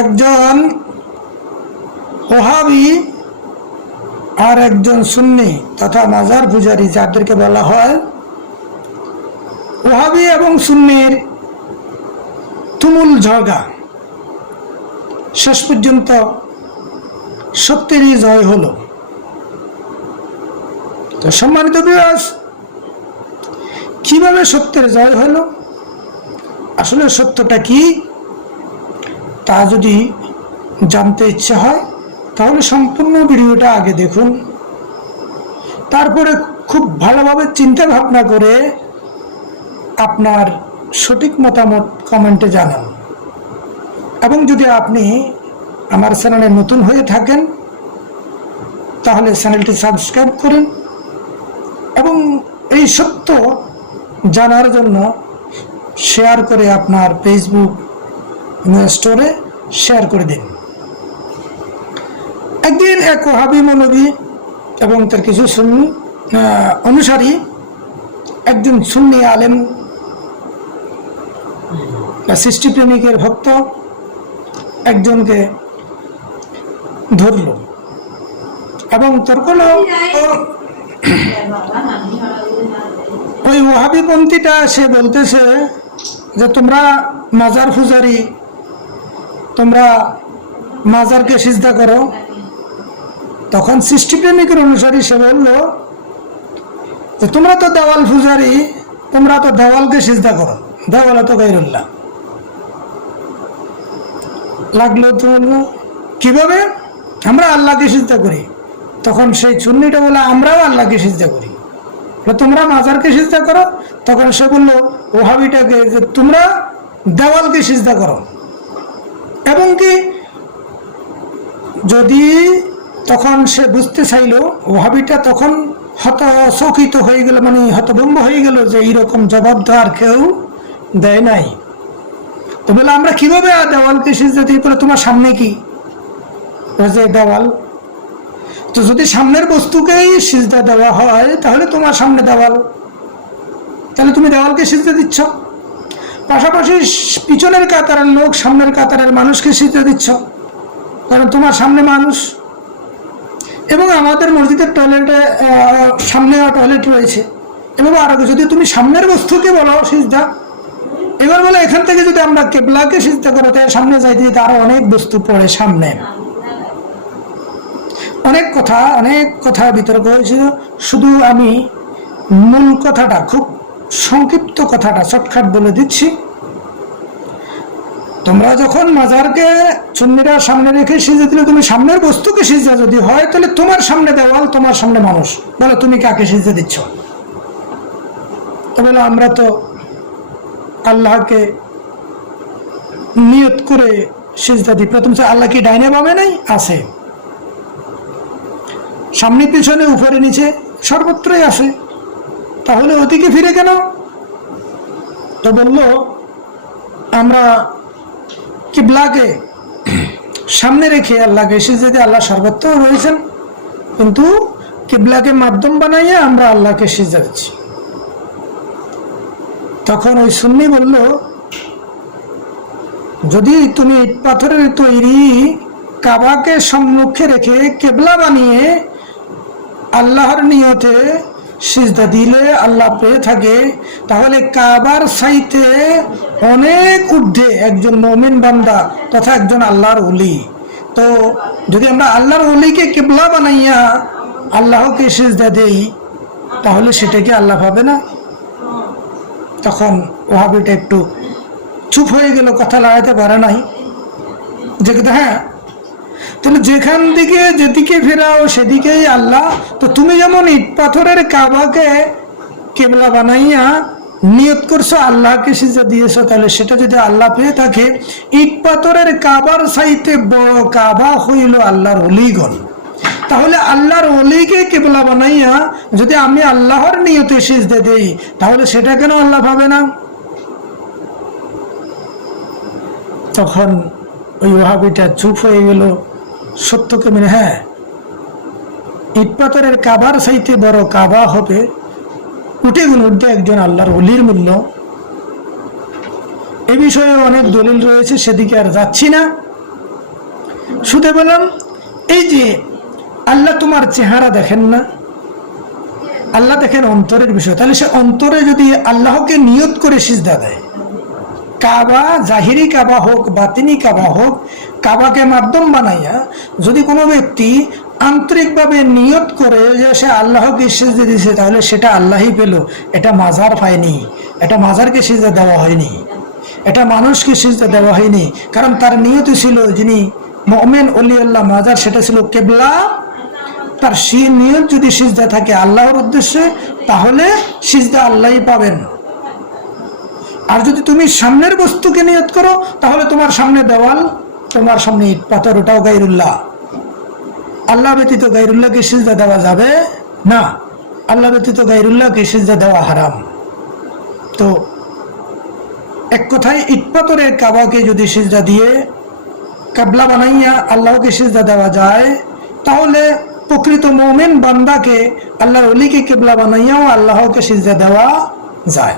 একজন ওহাবি আর একজন সুন্নি তথা মাজার পূজারী, যাদেরকে বলা হয় ওহাবি এবং সুন্নির তুমুল ঝগড়া, শেষ পর্যন্ত সত্যেরই জয় হলো। তো সম্মানিত বিয়াস, কিভাবে সত্যের জয় হলো, আসলে সত্যটা কি তা যদি জানতে ইচ্ছে হয় তাহলে সম্পূর্ণ ভিডিওটা আগে দেখুন, তারপরে খুব ভালোভাবে চিন্তা ভাবনা করে আপনার সঠিক মতামত কমেন্টে জানান। এবং যদি আপনি আমার চ্যানেলে নতুন হয়ে থাকেন তাহলে চ্যানেলটি সাবস্ক্রাইব করুন এবং এই সত্য জানার জন্য শেয়ার করে আপনার ফেসবুক স্টোরে শেয়ার করে দিন। একদিন এক ওহাবি মৌলবী এবং তার কিছু সুন্নি অনুসারী একজন সুন্নি আলেম বা সৃষ্টিপ্রেমিকের ভক্ত একজনকে ধরল এবং তর্ক হলো। ওই ওহাবিপন্থীটা সে বলতেছে যে তোমরা মাজার পূজারি, তোমরা মাজারকে সিজদা করো। তখন সৃষ্টিপ্রেমিকের অনুসারী সে বলল যে তোমরা তো দেওয়াল পূজারি, তোমরা তো দেওয়ালকে সিজদা করো, দেওয়াল তো গায়রুল্লাহ। লাগলো তো কিভাবে, আমরা আল্লাহকে সিজদা করি। তখন সেই সুন্নিটা বলে আমরাও আল্লাহকে সিজদা করি। তোমরা মাজারকে সিজদা করো। তখন সে বলল ওহাবিটাকে যে তোমরা দেওয়ালকে সিজদা করো। এবং কি যদি তখন সে বুঝতে চাইল, ওহাবিটা তখন হতচকিত হয়ে গেল, মানে হতভম্ব হয়ে গেল যে এইরকম জবাব তো আর কেউ দেয় নাই। তো বলে আমরা কিভাবে দেওয়ালকে সিজদা দিই? বলে তোমার সামনে কি যে দেওয়াল, তো যদি সামনের বস্তুকেই সিজদা দেওয়া হয় তাহলে তোমার সামনে দেওয়াল, তাহলে তুমি দেওয়ালকে সিজদা দিচ্ছ। পাশাপাশি পিছনের কাতারের লোক সামনের কাতারের মানুষকে সিজদা দিচ্ছ, কারণ তোমার সামনে মানুষ। এবং আমাদের মসজিদের টয়লেটে সামনে টয়লেট রয়েছে। এবং আরো যদি তুমি সামনের বস্তুকে বলো সিজদা, এবার বলে এখান থেকে যদি আমরা কেবলাকে সিজদা করো তাই সামনে যাইতে যেতে আরো অনেক বস্তু পড়ে সামনে। অনেক কথা বিতর্ক হয়েছিল। শুধু আমি মূল কথাটা, খুব সংক্ষিপ্ত কথাটা শর্টকাট বলে দিচ্ছি। তোমরা যখন মাজারকে সুন্নিরা সামনে রেখে সিজদা দিলে, তুমি সামনের বস্তুকে সিজদা যদি হয় তাহলে তোমার সামনে দেওয়াল, তোমার সামনে মানুষ। বলো তুমি কাকে সিজদা দিচ্ছ? তো বলো আমরা তো আল্লাহকে নিয়ত করে সিজদা দিই। প্রথম আল্লাহ কি ডাইনে বামে নাই? আছে। সামনে পিছনে উপরে নিচে সর্বত্রই আছে, তাহলে ওদিকে ফিরে কেন? তো বলল আমরা কিবলাকে সামনে রেখে আল্লাহকে সিজদা দিই। আল্লাহ সর্বত্র রয়েছেন, কিন্তু কিবলাকে মাধ্যম বানাইয়া আমরা আল্লাহকে সিজদা দিচ্ছি। তখন ওই সুন্নি বলল যদি তুমি পাথরের তৈরি কাবাকে সম্মুখে রেখে কেবলা বানিয়ে আল্লাহর নিয়তে সিজদা দিলে আল্লাহ পেয়ে থাকে, তাহলে কাবার সাইতে অনেক ঊর্ধ্বে একজন মুমিন বান্দা তথা একজন আল্লাহর ওলি। তো যদি আমরা আল্লাহর ওলিকে কেবলা বানাইয়া আল্লাহকে সিজদা দেই তাহলে সেটাকে আল্লাহ পাবে না? তখন ওহাবিটা একটু চুপ হয়ে গেল, কথা লাগাতে পারে নাই। যে হ্যাঁ, তাহলে যেখান দিকে যেদিকে ফেরাও সেদিকেই আল্লাহ। তো তুমি যেমন ইট পাথরের কাবাকে কেবলা বানাইয়া নিয়ত করছো, আল্লাহকে সিজদা দিয়েছো, তাহলে সেটা যদি আল্লাহ পেয়ে থাকে, ইট পাথরের কাবার চাইতে বড় কাবা হইল আল্লাহর ওলিগণ। তাহলে আল্লাহর ওলিকে কেবলা বানাইয়া যদি আমি আল্লাহর নিয়তে সিজদা দেই তাহলে সেটা কেন আল্লাহ পাবে না? তখন ওই ওহাবিটা চুপ হয়ে গেল, সত্যকে মেনে হ্যাঁ, ইট পাথরের কাবার চাইতে বড় কাবা হবে, উঠে গুণ উঠতে একজন আল্লাহর ওলির মূল্য। এ বিষয়ে অনেক দলিল রয়েছে, সেদিকে আর যাচ্ছি না। শুধু বললাম এই যে আল্লাহ তোমার চেহারা দেখেন না, আল্লাহ দেখেন অন্তরের বিষয়। তাহলে সে অন্তরে যদি আল্লাহকে নিয়ত করে সিজদা দেয়, কাবা জাহিরি কাবা হোক বাতিনি কাবা হোক, কাবাকে মাধ্যম বানাইয়া যদি কোনো ব্যক্তি আন্তরিকভাবে নিয়ত করে যে সে আল্লাহকে সিজদা দিয়েছে, তাহলে সেটা আল্লাহই পেল। এটা মাজার পায়নি, এটা মাজারকে সিজদা দেওয়া হয়নি, এটা মানুষকে সিজদা দেওয়া হয়নি। কারণ তার নিয়ত ছিল যিনি মুমিন ওলি আল্লাহ মাজার, সেটা ছিল কিবলা। তার সেই নিয়ত যদি সিজদা থাকে আল্লাহর উদ্দেশ্যে, তাহলে সিজদা আল্লাহই পাবেন। আর যদি তুমি সামনের বস্তুকে নিয়ত করো, তাহলে তোমার সামনে দেওয়াল, তোমার সামনে ইট পাথর, ওটাও গায়রুল্লাহ। আল্লাহ ব্যতীত গায়রুল্লাহকে সিজদা দেওয়া যাবে না, আল্লাহ ব্যতীত গায়রুল্লাহকে সিজদা দেওয়া হারাম। তো এক কথায় ইট পাথরের কাবাকে যদি সিজদা দিয়ে কিবলা বানাইয়া আল্লাহকে সিজদা দেওয়া যায়, তাহলে প্রকৃত মুমিন বান্দাকে আল্লাহর ওলিকে কিবলা বানাইয়াও আল্লাহকে সিজদা দেওয়া যায়।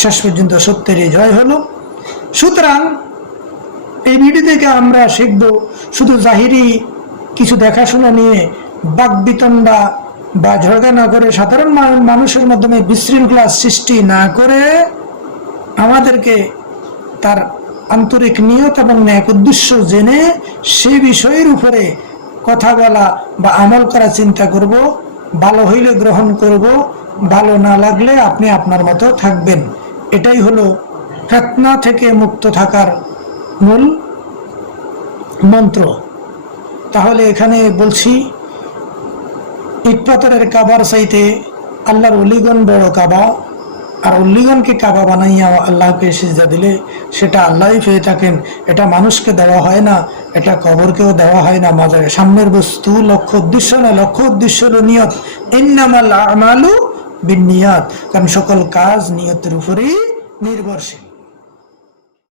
শেষ পর্যন্ত সত্যের জয় হলো। সুতরাং এই ভিডিও থেকে আমরা শিখব, শুধু জাহিরি কিছু দেখাশোনা নিয়ে বাকবিতণ্ডা বা ঝগড়া না করে, সাধারণ মানুষের মাধ্যমে বিশৃঙ্খলা সৃষ্টি না করে, আমাদেরকে তার আন্তরিক নিয়ত এবং ন্যাক উদ্দেশ্য জেনে সেই বিষয়ের উপরে কথা বলা বা আমল করা চিন্তা করব। ভালো হইলে গ্রহণ করব, ভালো না লাগলে আপনি আপনার মতো থাকবেন। এটাই হলো ফিতনা থেকে মুক্ত থাকার মূল মন্ত্র। তাহলে এখানে বলছি, ইট পাথরের কাবার চাইতে আল্লাহর অলিগণ বড় কাবা, আর অলিগণকে কাবা বানাইয়া আল্লাহকে সিজদা দিলে সেটা আল্লাহই পেয়ে থাকেন। এটা মানুষকে দেওয়া হয় না, এটা কবরকেও দেওয়া হয় না, মাজারে। সামনের বস্তু লক্ষ্য উদ্দেশ্য না, লক্ষ্য উদ্দেশ্য হলো নিয়ত। ইন্নামাল আমালু বিন্নিয়াত, কারণ সকল কাজ নিয়তের উপরেই নির্ভরশীল।